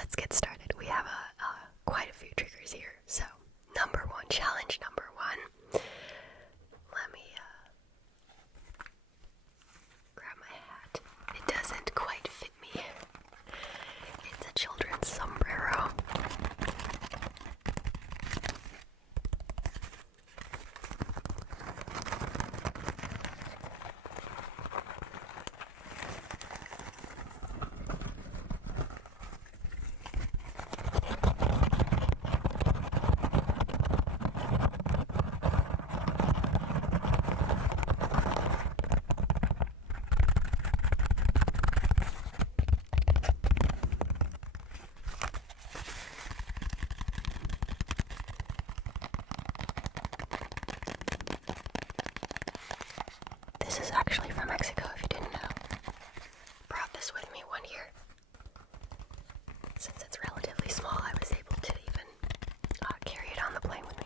let's get started. We have quite a few triggers here. So, challenge number one. Let me grab my hat. It doesn't quite fit me. It's a children's sombrero. This is actually from Mexico, if you didn't know. Brought this with me one year. Since it's relatively small, I was able to even carry it on the plane with me.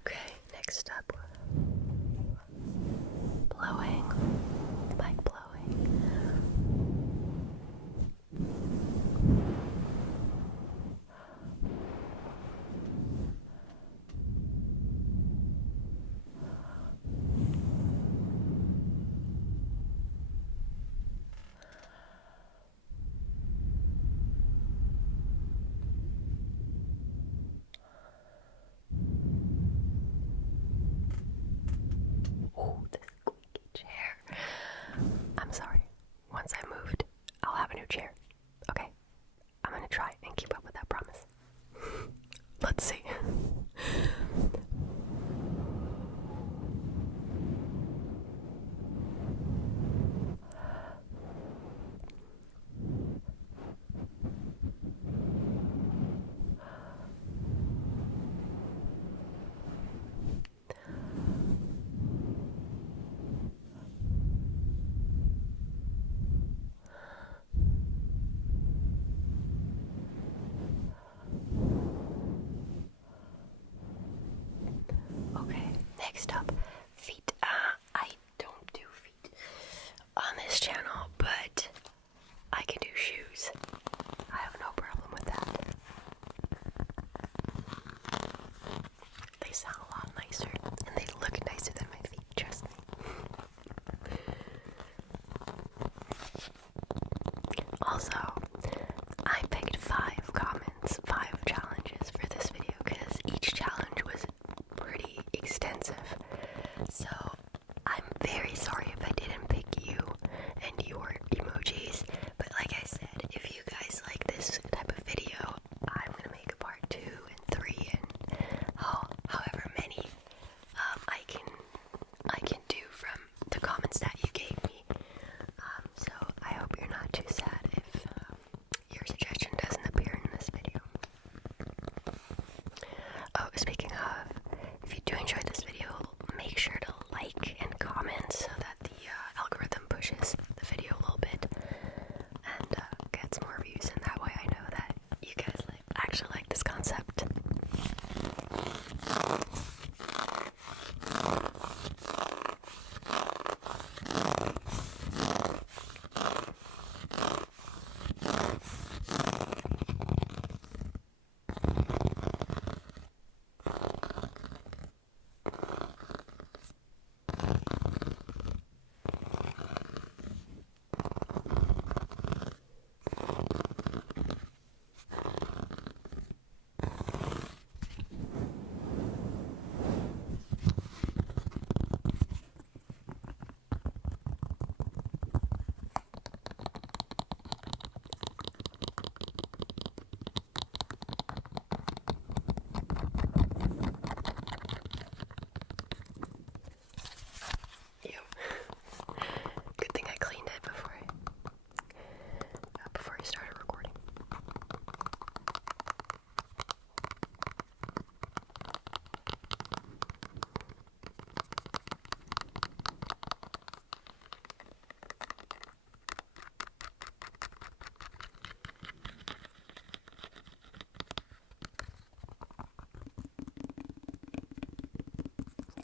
Okay, next up. Blowing. Mic blowing. Ooh, this squeaky chair. I'm sorry. Once I moved, I'll have a new chair. Okay, I'm gonna try and keep up with that promise. Let's see. Okay, next up, feet. I don't do feet on this channel, but I can do shoes. I have no problem with that. They sound a lot nicer, and they look nicer than my feet, trust me. Also, I picked 5 comments, 5 challenges for this video because each challenge was pretty extensive. So I'm very sorry if I didn't pick you and your emojis, but like I said, if you guys like this type of video, I'm gonna make a part 2 and 3 and however many I can do from the comments that you gave me. So I hope you're not too sad if your suggestion doesn't appear in this video. Oh, speaking of, if you do enjoy this video, make sure to like and comment so that the algorithm pushes the video a little bit and gets more views, and that way I know that you guys actually like this concept. Good thing I cleaned it before I started recording.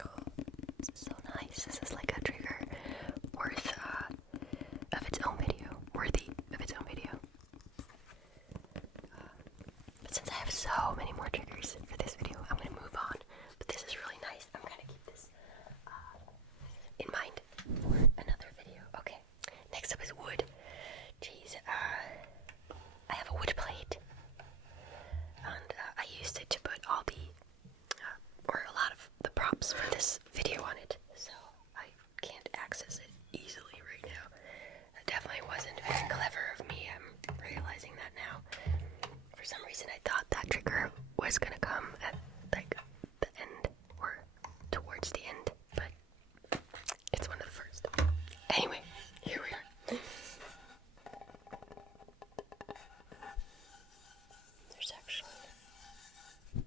Oh, this is so nice. This is like a trigger so many more triggers for this video. I'm gonna move on, but this is really nice. I'm gonna keep this in mind for another video. Okay, next up is wood. Jeez, I have a wood plate, and I used it to put all the, or a lot of the props for this video on it, so I can't access it easily right now. That definitely wasn't very clever of me. I'm realizing that now. For some reason, I thought that trigger was gonna come at like the end or towards the end, but it's one of the first. Anyway, here we are. There's actually I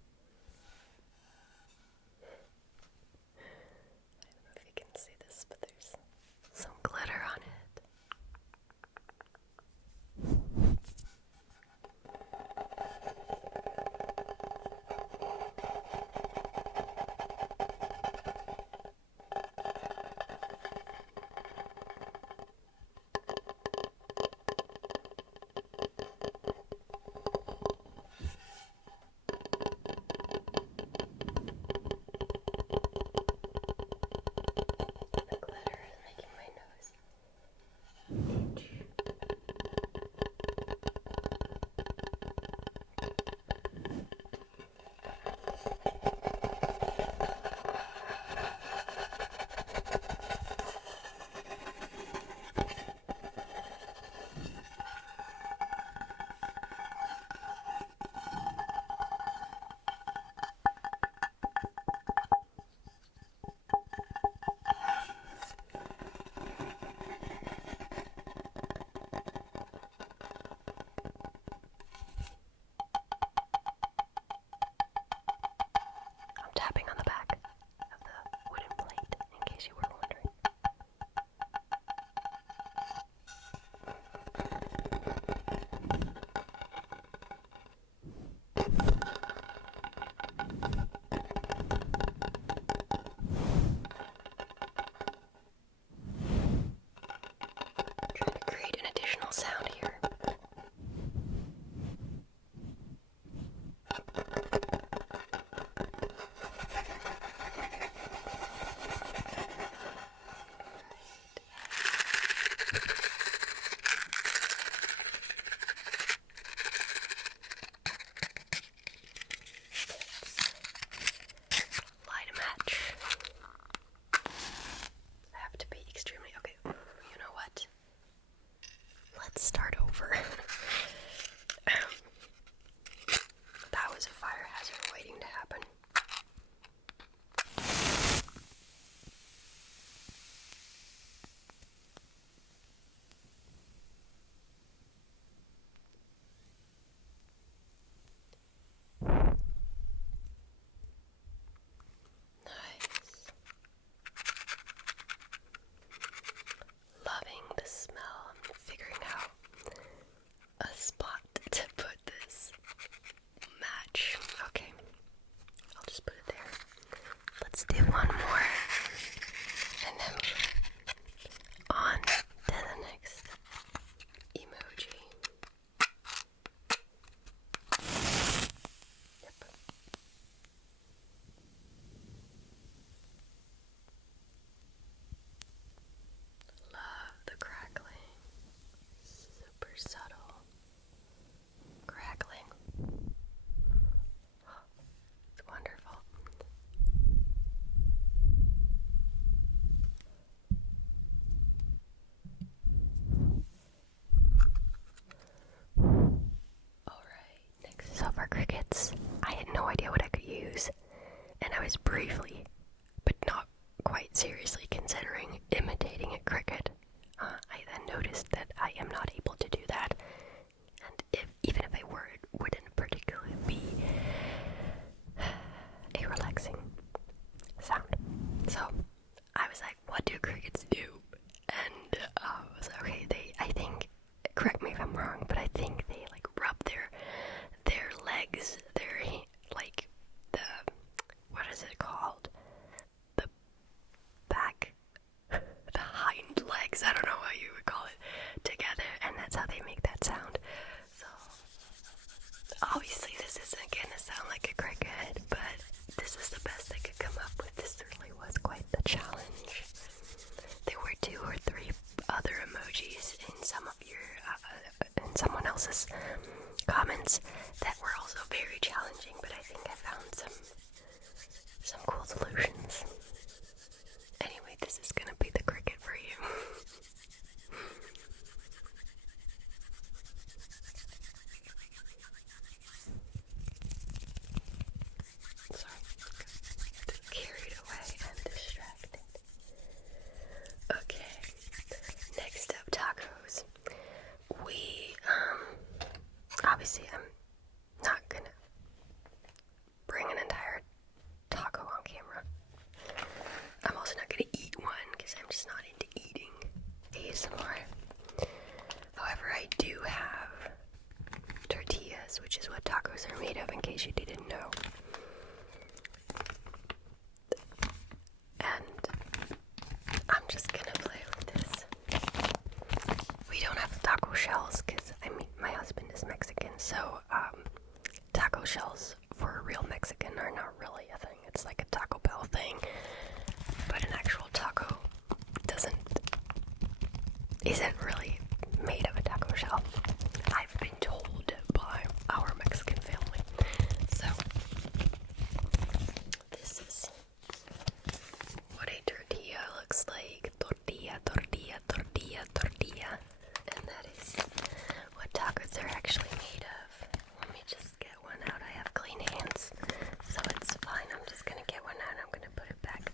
don't know if you can see this, but there's some glitter on it. The glitter is making my nose itch. I'm tapping on the back of the wooden plate, in case you were wondering. Trying to create an additional sound here. Light a match. I have to be extremely okay. You know what? Let's start over. That was a fire hazard waiting to happen. Nice. Loving the smell. I'm figuring out a spot to put this match. Okay, I'll just put it there. Let's do one more, and then on to the next emoji. Yep. Love the crackling. Super subtle crackling. It's wonderful. Alright, next. So for crickets, I had no idea what I could use, and I was briefly, but not quite seriously, considering imitating a cricket. I then noticed that I am not able to do that, and even if I were, it wouldn't particularly be a relaxing sound. So I was like, what do crickets do? And I was like, okay, I think, correct me if I'm wrong, but I think they like rub their legs, their like the, what is it called? tacos are made of, in case you didn't know. And I'm just gonna play with this. We don't have taco shells because, I mean, my husband is Mexican, so taco shells for a real Mexican are not really a thing. It's like a Taco Bell thing, but an actual taco isn't really made of a taco shell. I've been told by our Mexican family. So this is what a tortilla looks like. Tortilla, tortilla, tortilla, tortilla. And that is what tacos are actually made of. Let me just get one out. I have clean hands, so it's fine. I'm just gonna get one out and I'm gonna put it back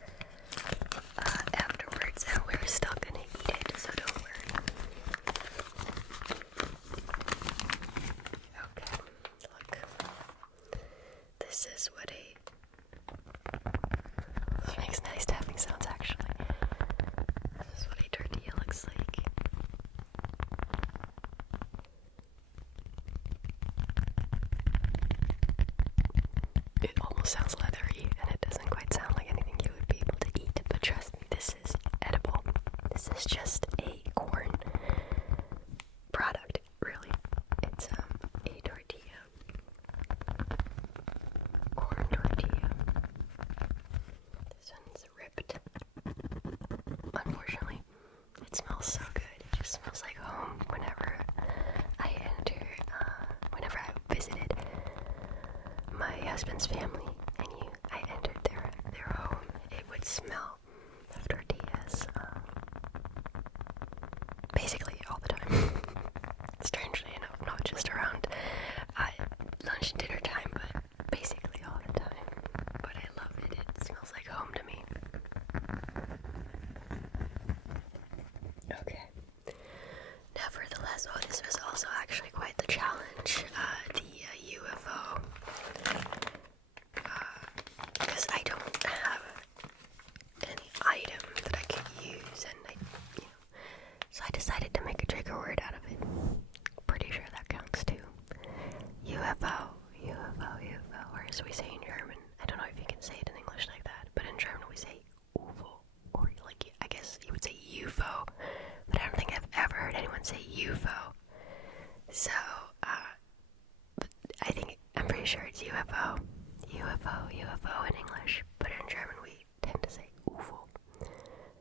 afterwards, and we're still gonna eat it, so don't worry. Okay, look. This is what this makes nice tapping sounds, actually. This is what a tortilla looks like. It almost sounds leathery, and it doesn't quite sound like anything you would be able to eat, but trust me, this is edible. This is just a corn product, really. It's a tortilla. Corn tortilla. This one's ripped. Unfortunately, it smells so good. It just smells like home whenever whenever I visited my husband's family and I entered their home, it would smell of tortillas basically all the time. Strangely enough, not just around lunch and dinner time, but basically all the time. But I love it. It smells like home to me. Okay. Now for the last one, this was also actually quite the challenge. The UFO. Because I don't have any item that I could use, and so I decided to make a trigger word out of it. Pretty sure that counts too. UFO, UFO, UFO, or as we say in German. I don't know if you can say it in English like that, but in German we say UFO, or like, I guess you would say UFO, but I don't think I've ever heard anyone say UFO. So, I'm pretty sure it's UFO. UFO, UFO in English, but in German we tend to say UFO.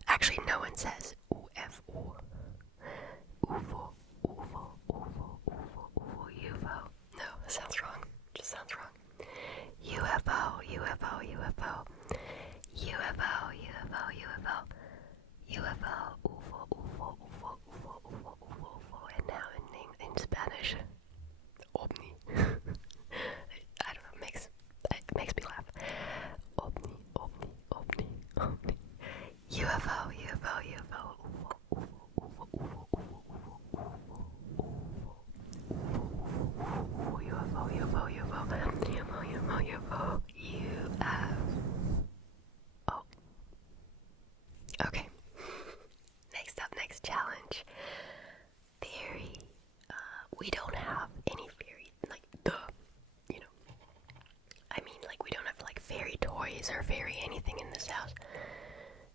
Actually, no one says UFO. UFO, UFO, UFO, UFO, UFO, UFO. No, that sounds wrong. Just sounds wrong. UFO, UFO, UFO. UFO, UFO, UFO. UFO, UFO, UFO, UFO, UFO, UFO, UFO, UFO. And now in Spanish, OVNI. I don't know, it makes me laugh. OVNI, OVNI, OVNI, OVNI. UFO, UFO, UFO, UFO, UFO, UFO, UFO, UFO. Okay. Next challenge. Fairy. We don't have any fairy, like, I mean, like, we don't have, like, fairy toys or fairy anything in this house.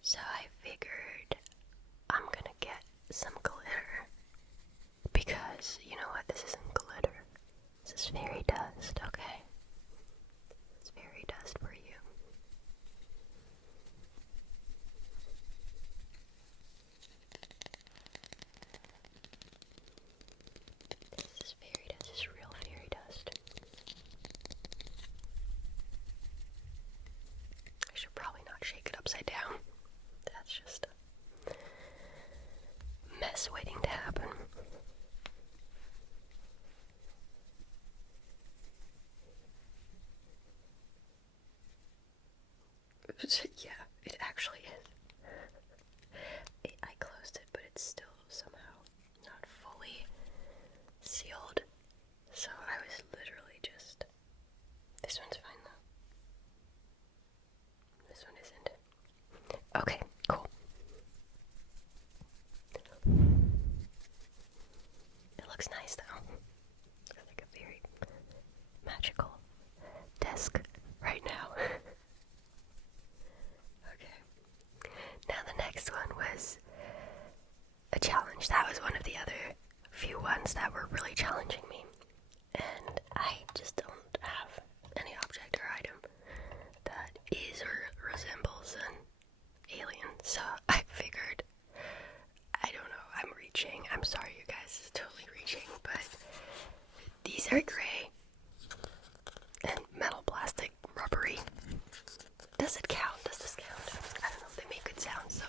So I figured I'm gonna get some glitter. Because, you know what, this isn't glitter. This is fairy dust, okay? It's fairy dust for you. This is fairy dust. This is real fairy dust. I should probably not shake it upside down. That's just a mess waiting to happen. Yeah, it actually is. I closed it, but it's still somehow not fully sealed. So I was literally just... This one's fine though. This one isn't. Okay, cool. It looks nice though. It's like a very matte magical desk right now. Okay. Now the next one was a challenge. That was one of the other few ones that were really challenging me. And I just don't have any object or item that is or resembles an alien. So I figured, I don't know, I'm reaching. I'm sorry you guys, it's totally reaching, but these are gray and metal, plastic, rubbery. Does it count? Does this count? I don't know, they make good sounds, so.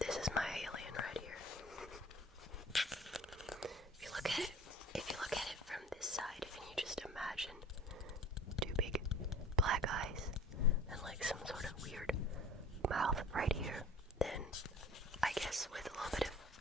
This is my alien right here. If you look at it from this side, and you just imagine two big black eyes and like some sort of weird mouth right here, then I guess with a little bit of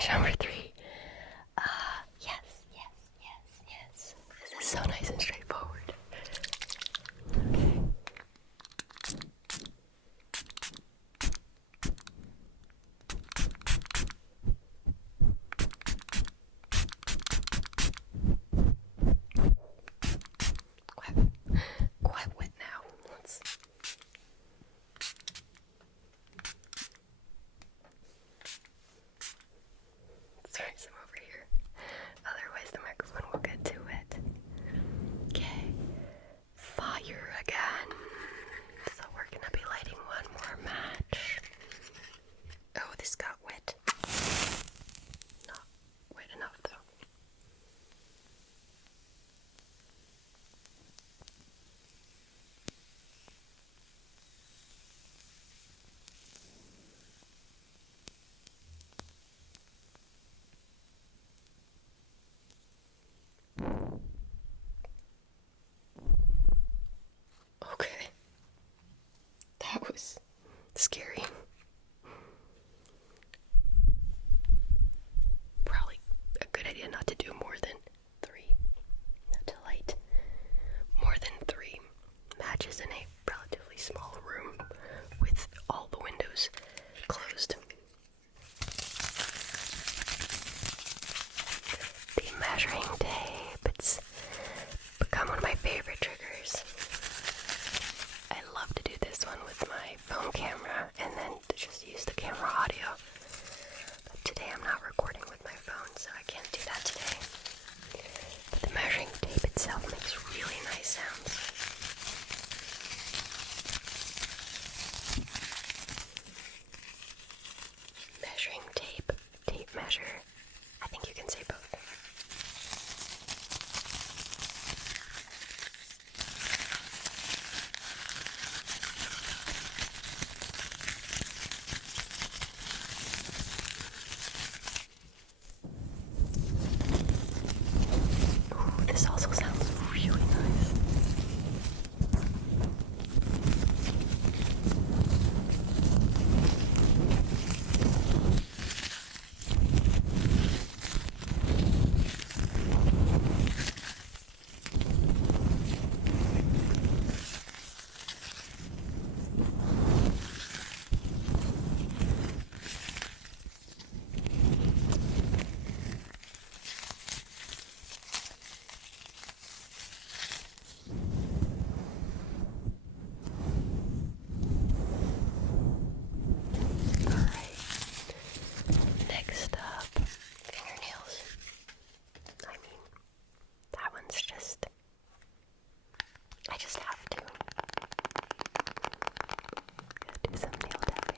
challenge number 3. Yes, yes, yes, yes. This is so nice and straightforward. Okay. Quite wet now. Let's throw some over here. Otherwise the microphone will get too wet. Okay. Fire again. So we're gonna be lighting one more match. Oh, this got wet. Not wet enough though. Okay. That was scary. Probably a good idea not to do more than 3. Not to light more than 3 matches in a relatively small room with all the windows closed. The measuring tape, it's become one of my favorite triggers. I love to do this one with my phone camera and then to just use the camera audio. But today I'm not recording with my phone, so I can't do that today. But the measuring tape itself makes really nice sounds. Measuring tape, tape measure. I think you can say both. Ooh, this also sounds really nice. Alright. Next up, fingernails. I mean, that one's just... I just have to. Gotta do some nail tapping.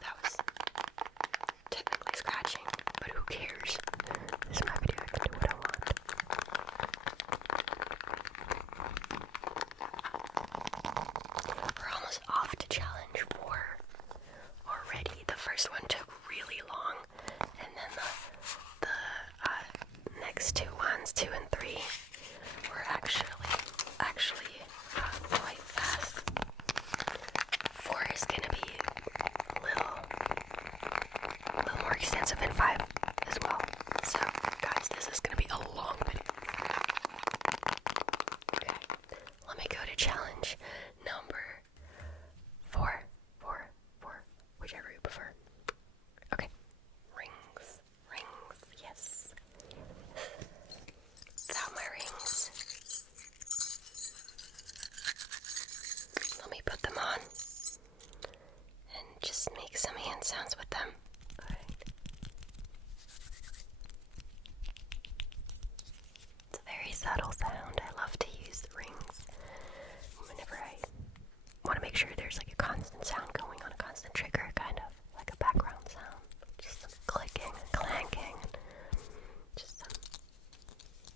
That was technically scratching, but who cares? This is my video, I can do what I want. We're almost off to challenge 4 already. The first one took really long, and then the next 2 ones, 2 and 3, were actually quite fast. 4 is gonna be a little more extensive than 5 as well. So, guys, this is gonna be a long video. Okay, let me go to challenge number 4, whichever you prefer. Okay, rings, yes. Without my rings, let me put them on and just make some hand sounds with them. Alright. It's a very subtle sound. I love to use the rings whenever I want to make sure there's like a constant sound going on, a constant trigger, kind of like a background sound. Just some clicking and clanking, just some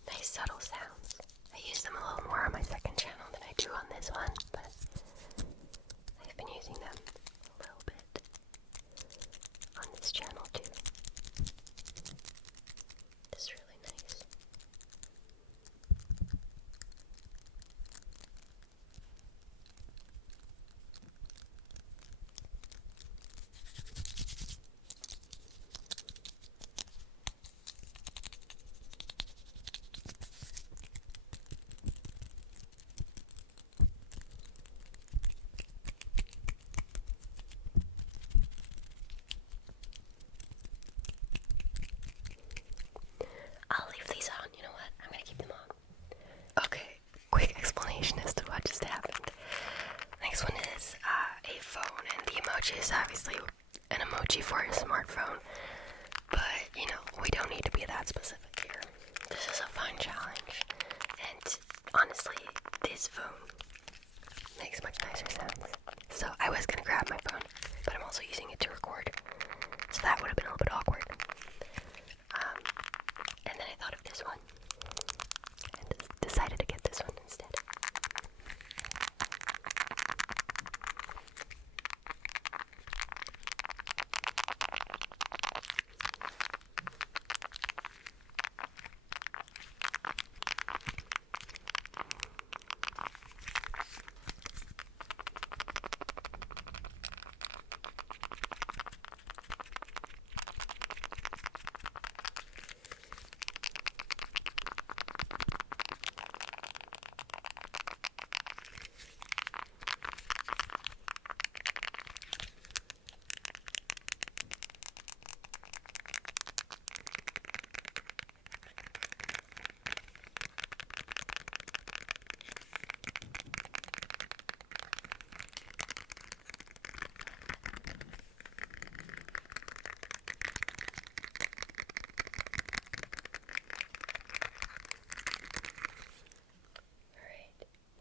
nice subtle sounds. I use them a little more on my second channel than I do on this one, but I've been using them a little bit. this phone makes much nicer sounds. So I was gonna grab my phone, but I'm also using it to record. So that would have been a little bit awkward. And then I thought of this one and decided to get this one instead.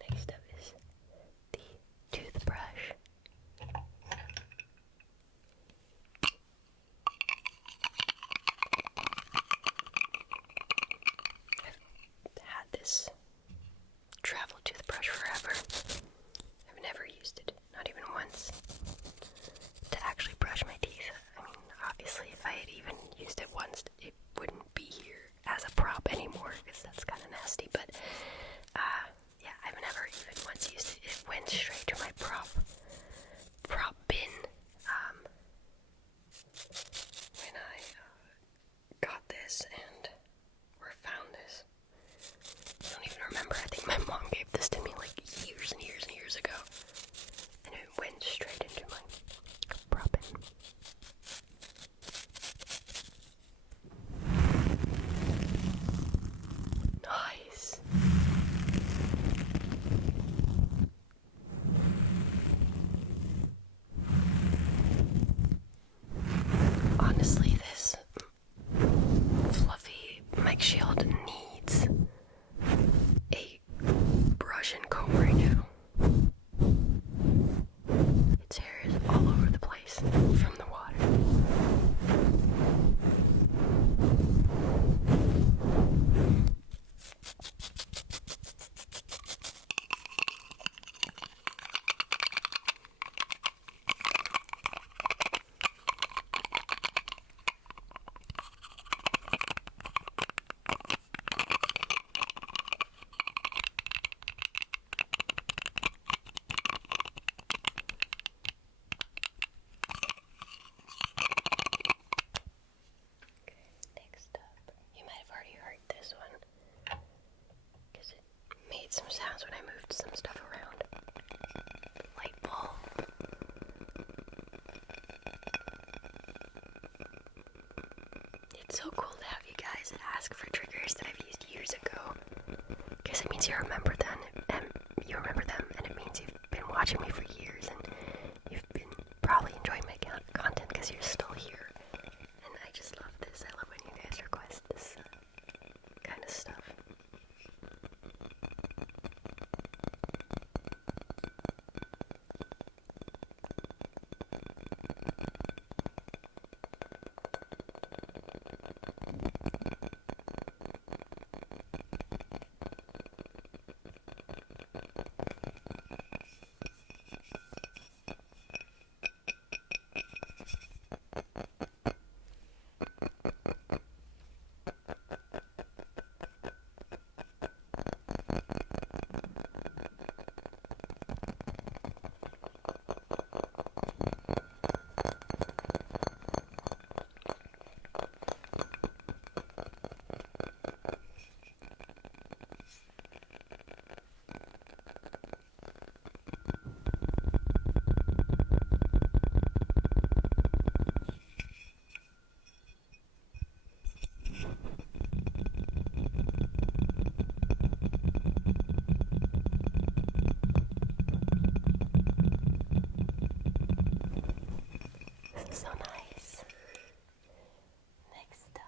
Next up is the toothbrush. I've had this travel toothbrush forever. I've never used it, not even once, to actually brush my teeth. I mean, obviously, if I had even used it once, it wouldn't be here as a prop anymore, because that's kind of nasty, but yeah, I've never even once used it. It went straight to my prop bin when I got this or found this. I don't even remember. I think my mom gave this to me like years and years and years ago, and it went straight into my prop bin. Nice. Honestly, this fluffy mic shield needs a brush and comb right now. Its hair is all over the place from the water. Next up, you might have already heard this one, because it made some sounds when I moved some stuff around. Light bulb. It's so cool to have you guys ask for triggers that I've used years ago, because it means you remember them, and it means you've been watching me for years, and you've been probably enjoying my content because you're still here. And I just love this. I love when you guys request this kind of stuff. So nice. Next up.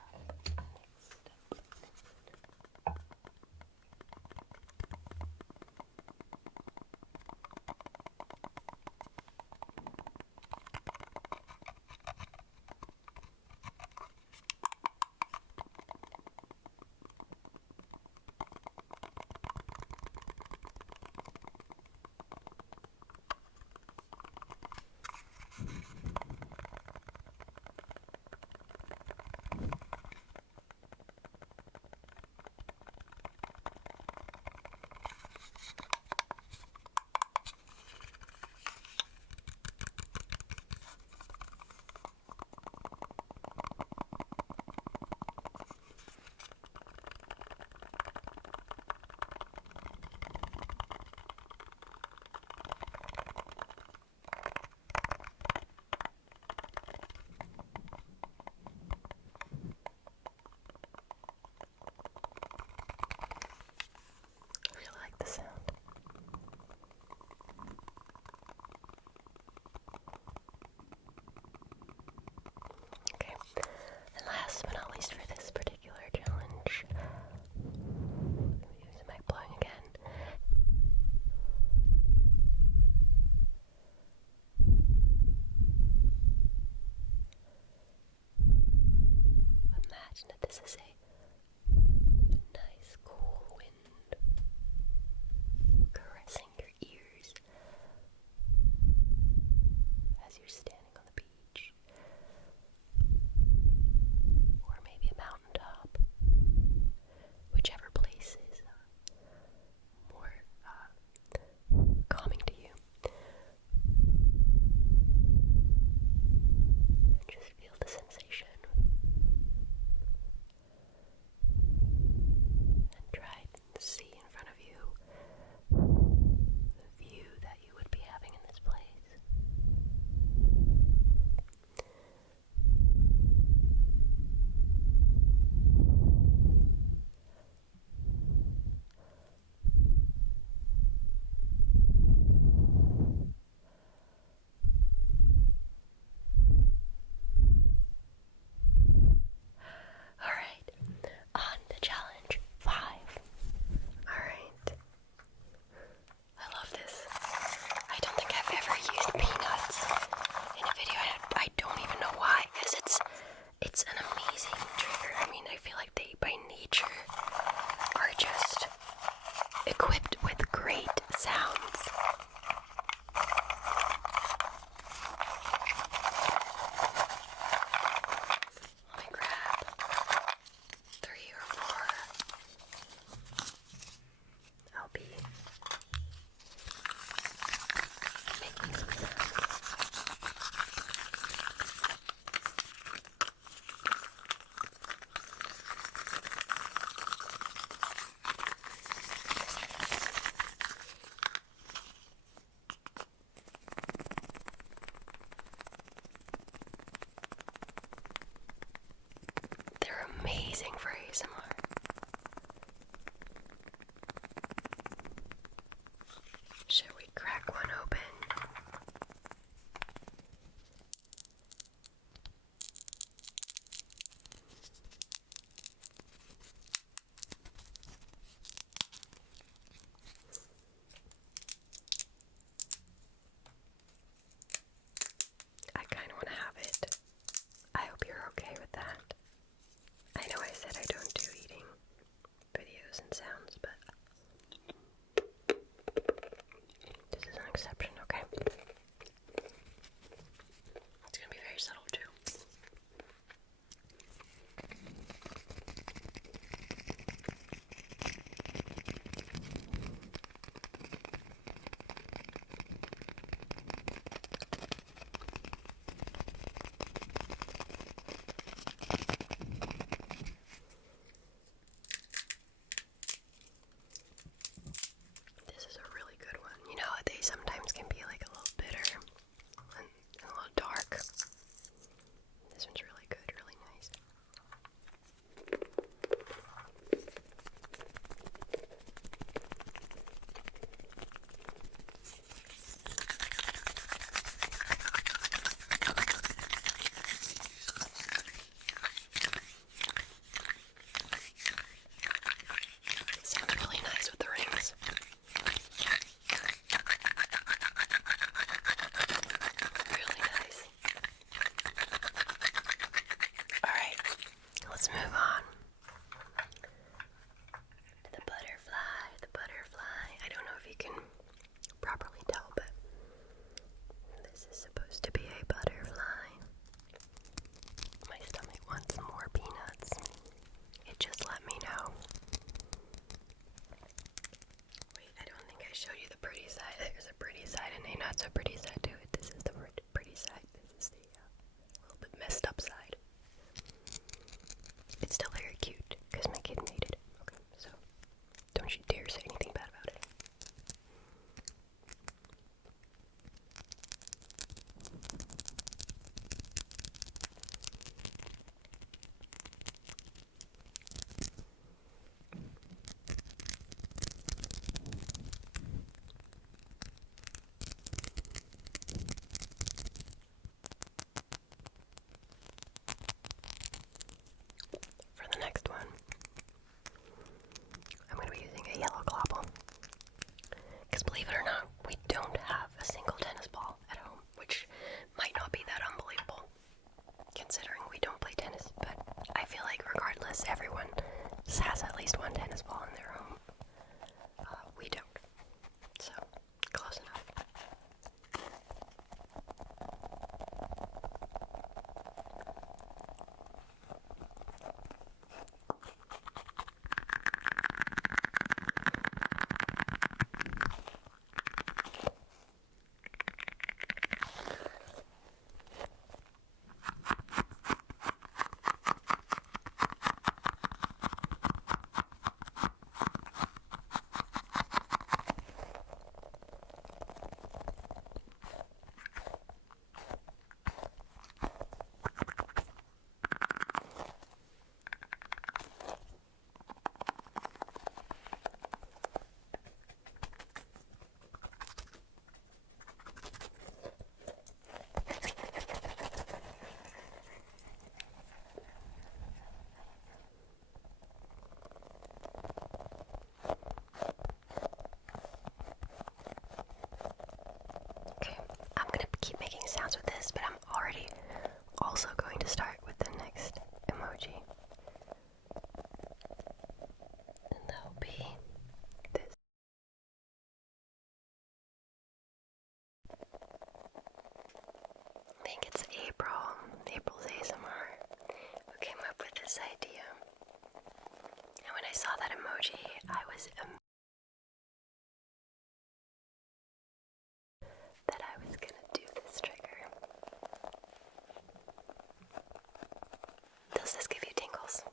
imagine that this is a nice cool wind caressing your ears as you're standing on the beach, or maybe a mountaintop, whichever place is more calming to you. And just feel the sensation. And try to see in front of you the view that you would be having in this place. Alright, on to challenge 5. Alright. I love this. I don't think I've ever used peanuts in a video. I don't even know why, because it's an amazing trigger. I mean, I feel like they, by nature, are just equipped with great sounds. Let me grab 3 or 4. I'll be making some sounds. They're amazing for ASMR. Should we crack one open? I kind of want to have it. I hope you're okay with that. I know I said I don't do eating videos and sounds, but this is an exception, okay? It's gonna be very subtle too. This is a really good one. You know, they sometimes can be like a little bitter and a little dark. This one's really good, really nice. It sounds really nice with the rings. Really nice. Alright, let's move on to the butterfly. The butterfly. I don't know if you can properly tell, but this is supposed to be a butterfly. My stomach wants some more peanuts. It just let me know. Wait, I don't think I showed you the pretty side. There's a pretty side and a not so pretty side to it. This is the pretty side. This is the little bit messed up side. It's still very cute because my kid made it. Okay, so don't you dare say anything bad about it. it's April's ASMR, who came up with this idea. And when I saw that emoji, I was that I was gonna do this trigger. Does this give you tingles?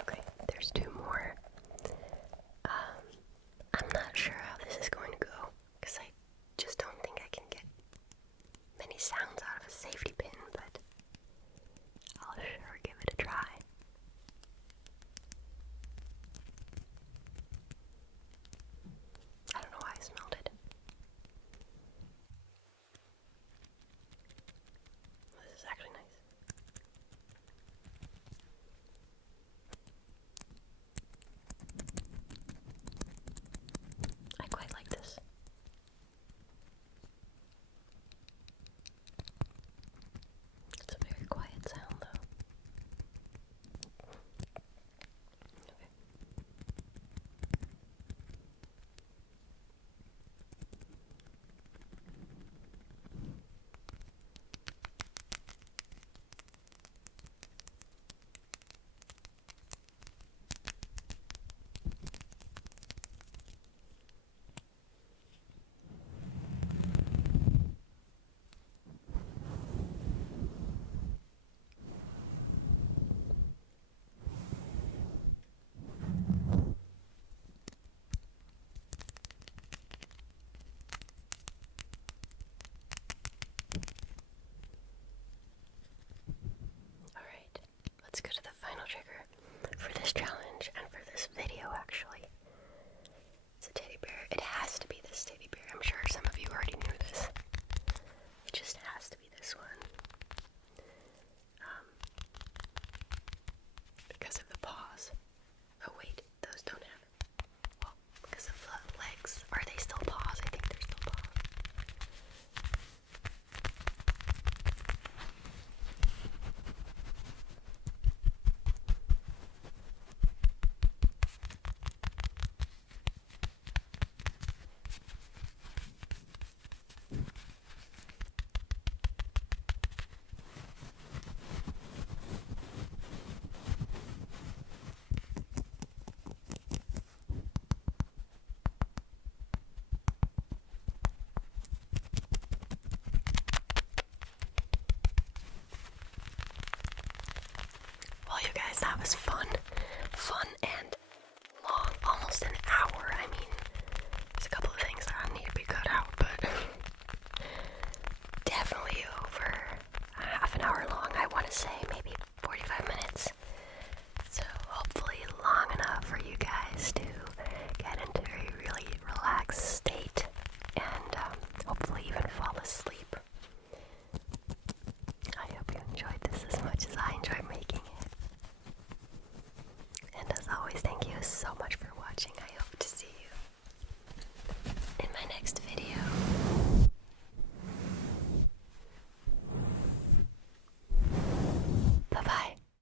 Okay, there's two more. I'm not sure how this is going to go, because I just don't think I can get many sounds out of a safety pin, but I'll sure give it a try. I don't know why I smelled it. This is actually nice. I quite like this. It's a very quiet sound, though. Okay. Alright, let's go to the final trigger for this challenge and for this video, actually. It's a teddy bear. It has to be this teddy bear. I'm sure some of you already knew this. It just has to be this one. Because of the paws. Oh wait, those don't have it. Well, because of the legs. Are they still paws? I think they're still paws. Well, you guys, that was fun.